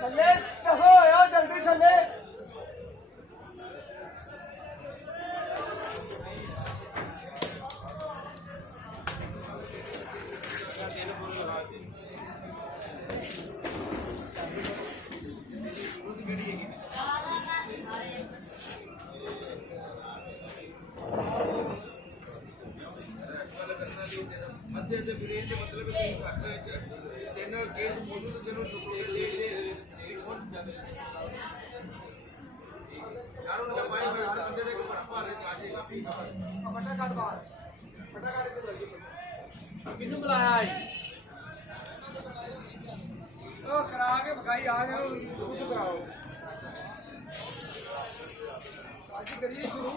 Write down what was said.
थले हो यार जल्दी थले मध्य से फिर ये मतलब तेन केस मौजूद तेन ले ले यार उनका भाई बंदे से बड़ा रहे साजे काफी फटा काट बाहर फटा काट के लगी किन्नू बुलाया है ओ करा के भगाई आ जाओ शुरू कराओ साजी करिए शुरू